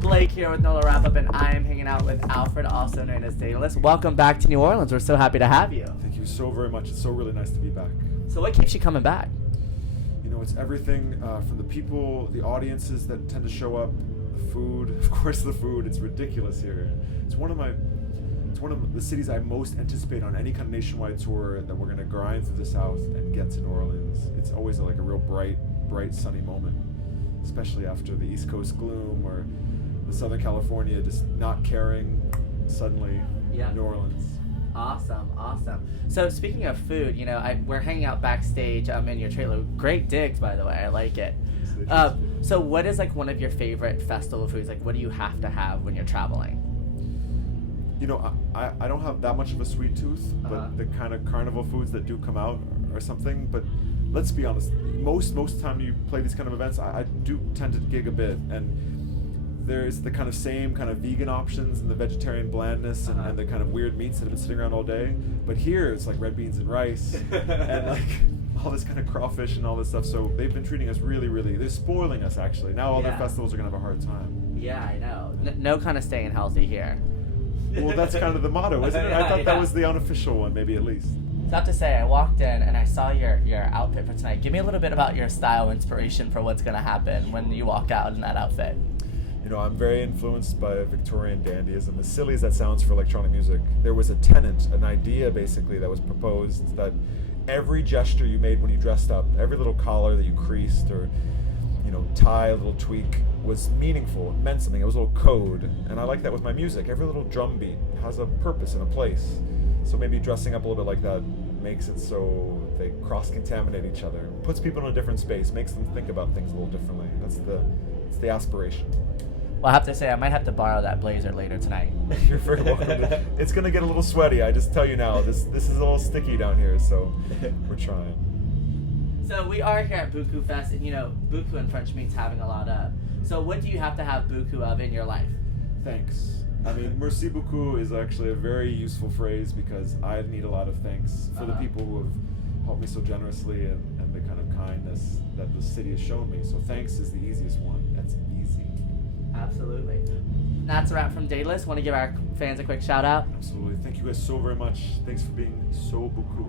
Blake here with NOLA Wrap Up, and I am hanging out with Alfred, also known as Daedelus. Welcome back to New Orleans. We're so happy to have you. Thank you so very much. It's so really nice to be back. So what keeps you coming back? You know, it's everything from the people, the audiences that tend to show up, the food, of course the food. It's ridiculous here. It's one of the cities I most anticipate on any kind of nationwide tour, that we're going to grind through the South and get to New Orleans. It's always like a real bright, sunny moment, especially after the East Coast gloom or the Southern California just not caring. Suddenly, New Orleans. Awesome. So speaking of food, you know, we're hanging out backstage in your trailer. Great digs, by the way. I like it. So what is like one of your favorite festival foods? Like, what do you have to have when you're traveling? You know, I don't have that much of a sweet tooth, but the kind of carnival foods that do come out are something. But let's be honest, most of the time you play these kind of events, I do tend to gig a bit, and there's the kind of same kind of vegan options and the vegetarian blandness and the kind of weird meats that have been sitting around all day. But here it's like red beans and rice and like all this kind of crawfish and all this stuff. So they've been treating us really, they're spoiling us actually. Now all their festivals are going to have a hard time. Yeah, I know. No kind of staying healthy here. Well, that's kind of the motto, isn't it? I thought that was the unofficial one, maybe at least. So I have to say, I walked in and I saw your outfit for tonight. Give me a little bit about your style inspiration for what's going to happen when you walk out in that outfit. You know, I'm very influenced by Victorian dandyism. As silly as that sounds for electronic music, there was a tenet, an idea basically that was proposed, that every gesture you made when you dressed up, every little collar that you creased or, you know, tie, a little tweak, was meaningful. It meant something. It was a little code. And I like that with my music. Every little drum beat has a purpose and a place. So maybe dressing up a little bit like that makes it so they cross-contaminate each other, puts people in a different space, makes them think about things a little differently. It's the aspiration. Well, I have to say, I might have to borrow that blazer later tonight. You're very welcome. It's going to get a little sweaty. I just tell you now, this is a little sticky down here, so we're trying. So we are here at Buku Fest, and you know, Buku in French means having a lot of. So what do you have to have Buku of in your life? Thanks. I mean, merci beaucoup is actually a very useful phrase because I need a lot of thanks for the people who have helped me so generously and the kind of kindness that the city has shown me. So thanks is the easiest one. That's easy. Absolutely. That's a wrap from Daedelus. Want to give our fans a quick shout out? Absolutely. Thank you guys so very much. Thanks for being so Buku.